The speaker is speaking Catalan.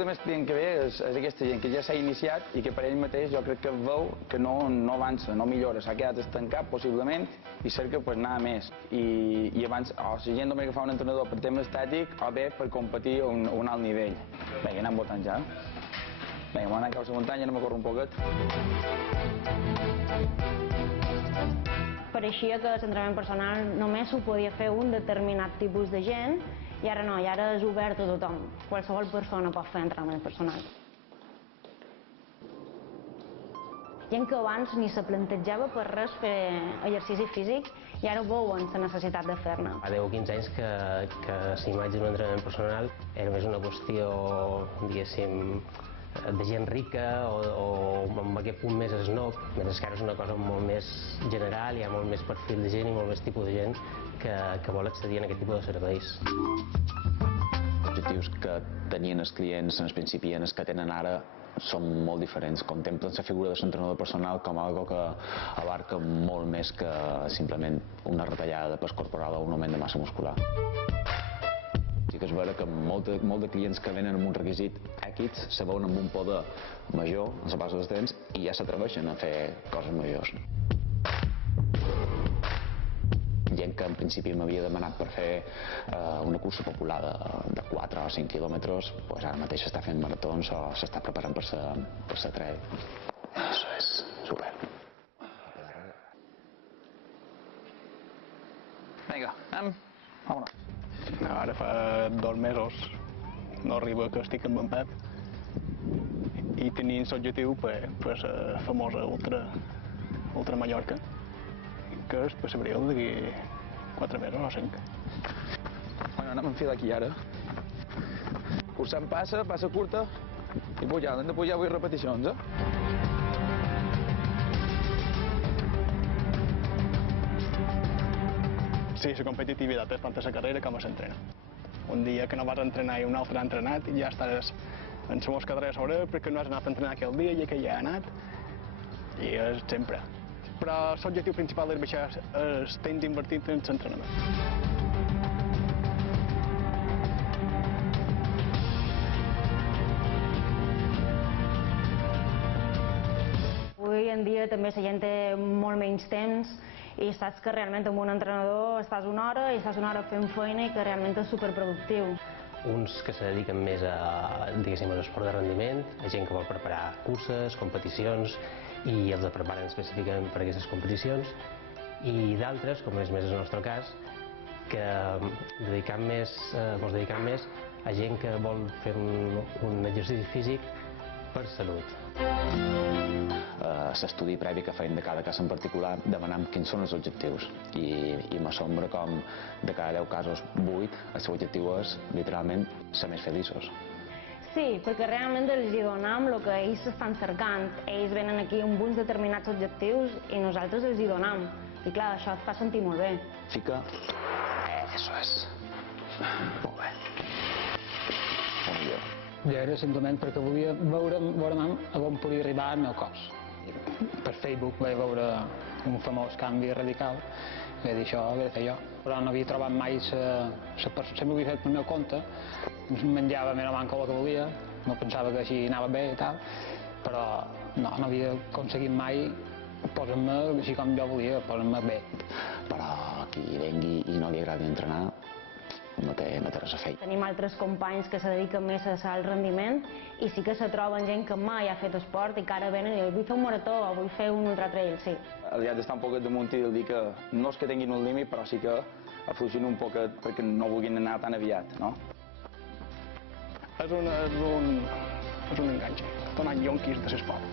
de més client que ve és aquesta gent que ja s'ha iniciat i que per ell mateix jo crec que veu que no avança, no millora, s'ha quedat estancat possiblement i cerca anar a més. I abans, o la gent només que fa un entrenador per tema estètic o bé per competir a un alt nivell. Vinga, anem votant ja. Vinga, m'ho anar a la muntanya, anem a córrer un poquet. Pareixia que l'entrenament personal només ho podia fer un determinat tipus de gent i ara no, i ara és obert a tothom. Qualsevol persona pot fer entrenament personal. Gent que abans ni se plantejava per res fer exercici físic i ara veuen la necessitat de fer-ne. Fa 10 o 15 anys que s'imatge d'un entrenament personal era més una qüestió, diguéssim, de gent rica o amb aquest punt més snob, mentre que ara és una cosa molt més general, hi ha molt més perfil de gent i molt més tipus de gent que vol accedir a aquest tipus de serveis. Els objectius que tenien els clients en el principi i els que tenen ara són molt diferents. Contemplen la figura de l'entrenador personal com algo que abarca molt més que simplement una retallada de pes corporal o un augment de massa muscular. Sí que és vera que molt de clients que venen amb un requisit X se veuen amb un poder major en la base dels temps i ja s'atreveixen a fer coses majors. Gent que en principi m'havia demanat per fer una cursa popular de 4 o 5 quilòmetres, doncs ara mateix s'està fent maratons o s'està preparant per la trail. Eso es super. Vinga, anem. Vámonos. Ara fa 2 mesos no arriba que estic amb en Pep i tenint l'objectiu per la famosa Ultra Mallorca, que és per l'abril d'aquí 4 mesos o 5. Bueno, anem a enfilar aquí ara. Cursant passa curta i pujant. Hem de pujar avui repeticions, Sí, la competitivitat és tant a la carrera com a l'entrena. Un dia que no vas entrenar i un altre ha entrenat i ja estàs en la mosca de sobre perquè no has anat a entrenar aquell dia i aquell ja ha anat. I és sempre. Però l'objectiu principal és baixar el temps invertit en l'entrenament. Avui en dia també la gent té molt menys temps i saps que realment amb un entrenador estàs una hora i estàs una hora fent feina i que realment és superproductiu. Uns que se dediquen més a, diguéssim, a l'esport de rendiment, a gent que vol preparar curses, competicions i els preparen específicament per a aquestes competicions, i d'altres, com és més el nostre cas, que ens dedicam més a gent que vol fer un exercici físic per salut. L'estudi previ que feien de cada cas en particular demanant quins són els objectius i m'assombra com de cada 10 casos 8 el seu objectiu és literalment ser més feliços. Sí, perquè realment els donem el que ells estan cercant. Ells venen aquí amb uns determinats objectius i nosaltres els donem. I clar, això et fa sentir molt bé. Fica. Eso es. Molt bé. Molt millor. Ja era simplement perquè volia veure a on podia arribar el meu cos. Per Facebook vaig veure un famós canvi radical i vaig dir això ho he de fer jo. Però no havia trobat mai sempre ho havia fet pel meu compte, menjava més o menys el que volia, no pensava que així anava bé i tal, però no havia aconseguit mai posar-me així com jo volia, posar-me bé. Però qui vengui i no li agradi entrenar no té res a fer. Tenim altres companys que se dediquen més a l'alt rendiment i sí que se troben gent que mai ha fet esport i que ara venen i vull fer un marató o vull fer un ultratrail, sí. Aviat d'estar un poquet damunt i dir que no és que tinguin un límit, però sí que afluixin un poquet perquè no vulguin anar tan aviat, no? És un enganxe, donant yonquis de l'esport.